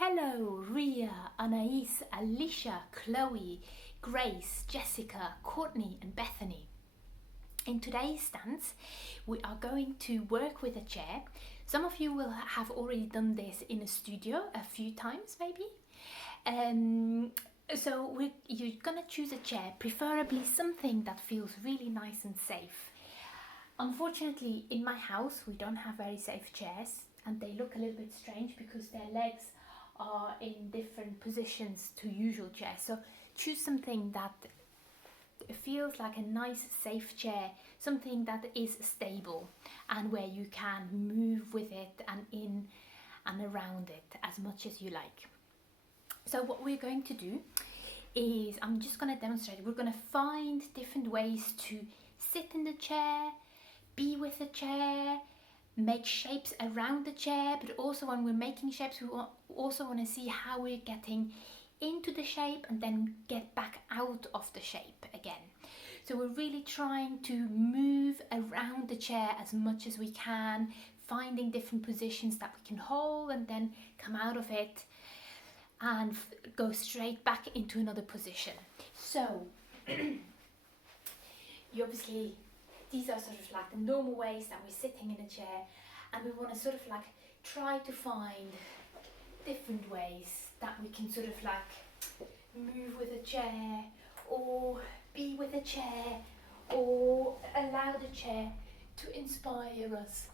Hello, Ria, Anais, Alicia, Chloe, Grace, Jessica, Courtney and Bethany. In today's dance, we are going to work with a chair. Some of you will have already done this in a studio a few times maybe. You're gonna choose a chair, preferably something that feels really nice and safe. Unfortunately, in my house, we don't have very safe chairs and they look a little bit strange because their legs are in different positions to usual chairs. So choose something that feels like a nice safe chair, something that is stable and where you can move with it and in and around it as much as you like. So what we're going to do is, I'm just going to demonstrate, we're going to find different ways to sit in the chair, be with the chair, make shapes around the chair, but also when we're making shapes, we also want to see how we're getting into the shape and then get back out of the shape again. So we're really trying to move around the chair as much as we can, finding different positions that we can hold and then come out of it and go straight back into another position. So you obviously, these are sort of like the normal ways that we're sitting in a chair, and we want to sort of like try to find different ways that we can sort of like move with a chair or be with a chair or allow the chair to inspire us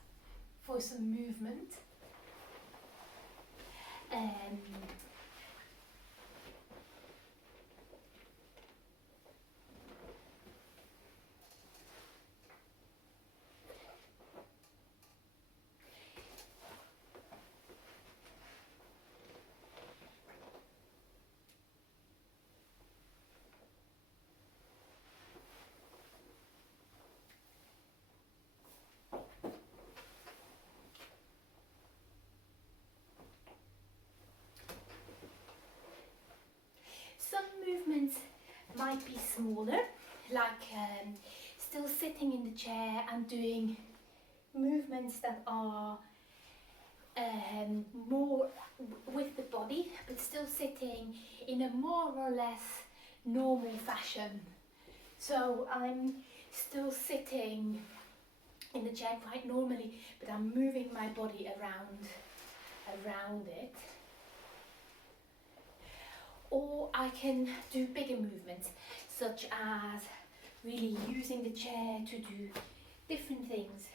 for some movement. Some movements might be smaller, like still sitting in the chair and doing movements that are more with the body, but still sitting in a more or less normal fashion. So I'm still sitting in the chair quite normally, but I'm moving my body around it. Or I can do bigger movements, such as really using the chair to do different things.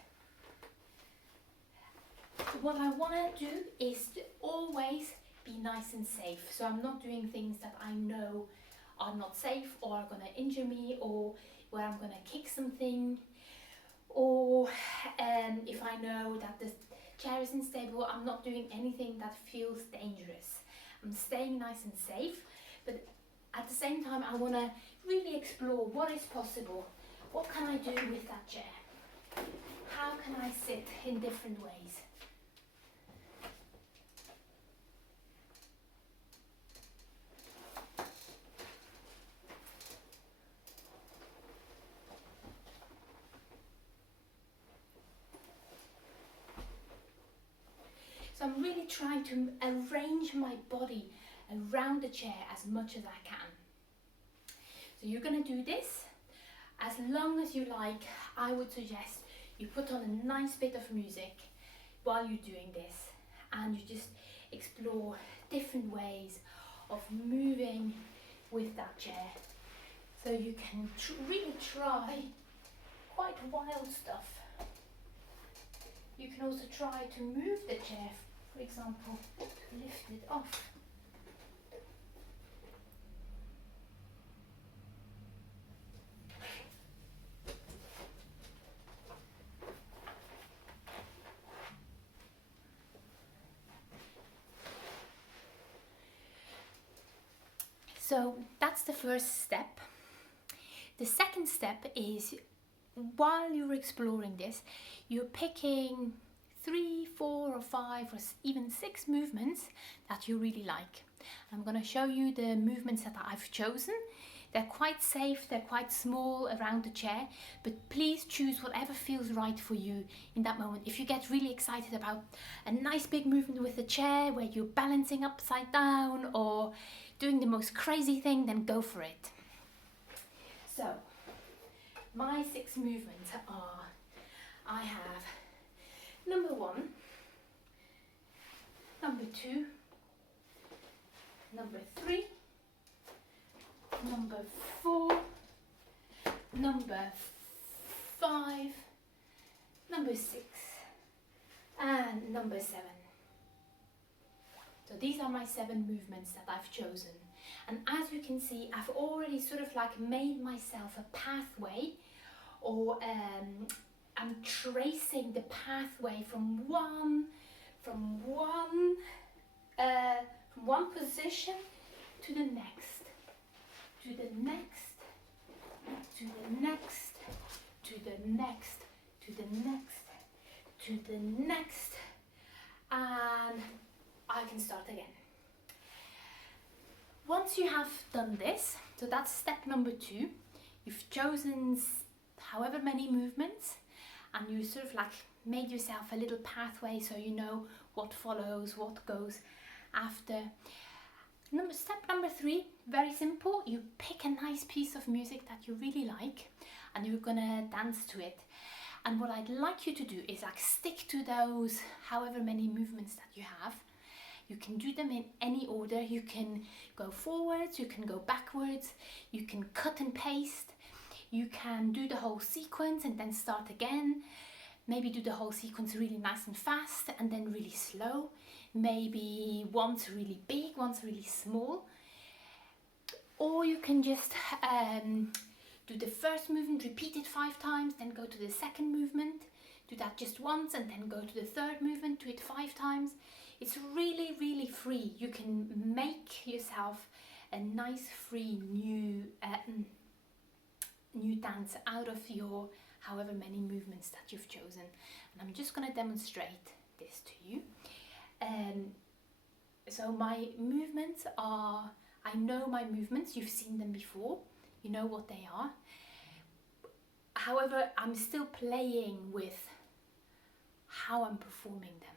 What I want to do is to always be nice and safe. So I'm not doing things that I know are not safe or are going to injure me, or where I'm going to kick something, or if I know that the chair is unstable, I'm not doing anything that feels dangerous. I'm staying nice and safe, but at the same time I want to really explore what is possible. What can I do with that chair? How can I sit in different ways? So I'm really trying to arrange my body around the chair as much as I can. So you're going to do this as long as you like. I would suggest you put on a nice bit of music while you're doing this, and you just explore different ways of moving with that chair. So you can really try quite wild stuff. You can also try to move the chair, for example, lift it off. So that's the first step. The second step is, while you're exploring this, you're picking 3, 4 or 5 or even 6 movements that you really like. I'm going to show you the movements that I've chosen. They're quite safe, they're quite small around the chair, but please choose whatever feels right for you in that moment. If you get really excited about a nice big movement with the chair where you're balancing upside down or doing the most crazy thing, then go for it. So, my 6 movements are, I have number 1, number 2, number 3, number 4, number 5, number 6, and number 7. So these are my 7 movements that I've chosen. And as you can see, I've already sort of like made myself a pathway, or I'm tracing the pathway from one position to the next, to the next, to the next, to the next, to the next, to the next, and I can start again. Once you have done this, so that's step number 2, you've chosen however many movements, and you sort of like made yourself a little pathway so you know what follows, what goes after. Step number 3, very simple. You pick a nice piece of music that you really like and you're gonna dance to it. And what I'd like you to do is like stick to those however many movements that you have. You can do them in any order. You can go forwards, you can go backwards, you can cut and paste, you can do the whole sequence and then start again. Maybe do the whole sequence really nice and fast and then really slow. Maybe once really big, once really small. Or you can just do the first movement, repeat it 5 times, then go to the second movement, do that just once and then go to the third movement, do it 5 times. It's really, really free. You can make yourself a nice free new dance out of your however many movements that you've chosen. And I'm just going to demonstrate this to you. So my movements are, I know my movements, you've seen them before, you know what they are. However, I'm still playing with how I'm performing them.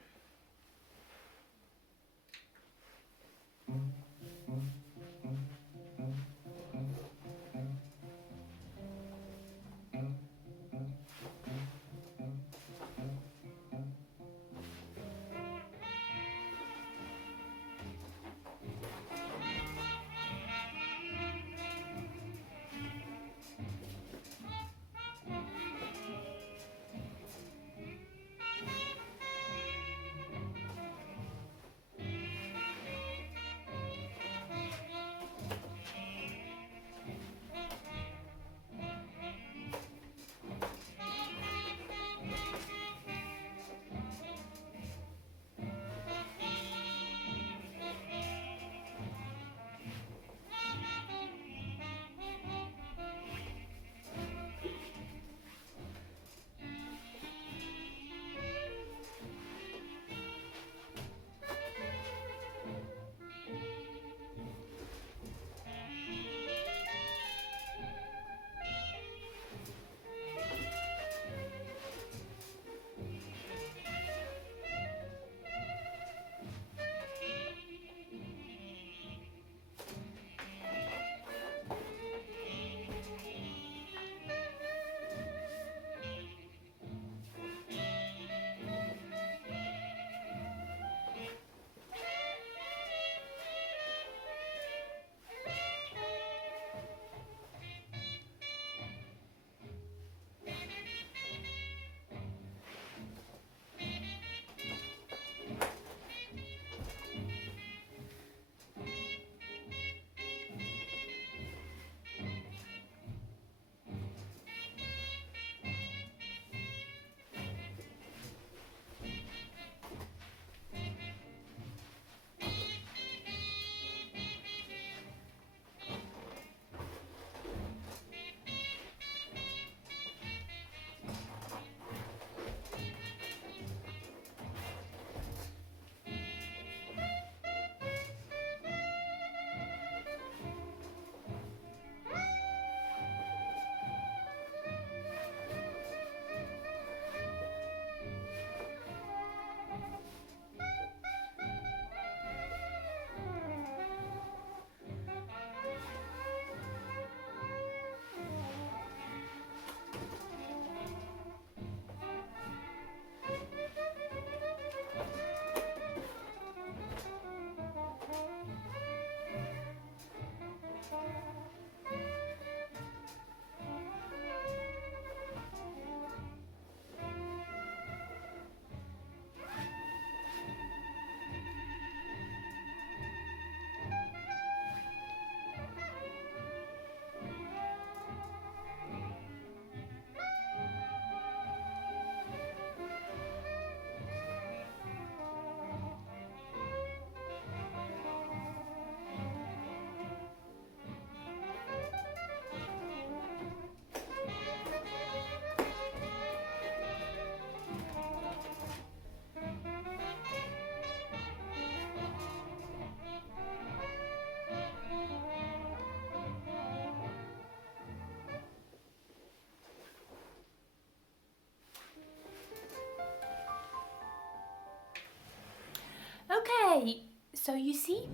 Okay, so you see,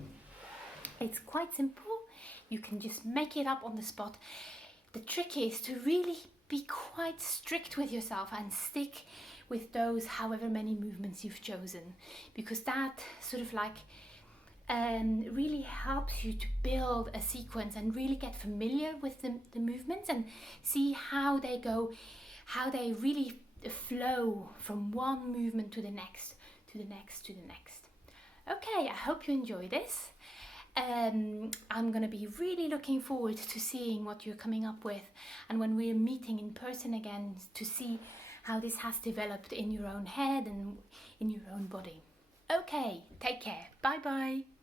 it's quite simple. You can just make it up on the spot. The trick is to really be quite strict with yourself and stick with those however many movements you've chosen, because that sort of like really helps you to build a sequence and really get familiar with the movements and see how they go, how they really flow from one movement to the next, to the next, to the next. Okay, I hope you enjoy this. I'm going to be really looking forward to seeing what you're coming up with, and when we're meeting in person again, to see how this has developed in your own head and in your own body. Okay, take care. Bye bye.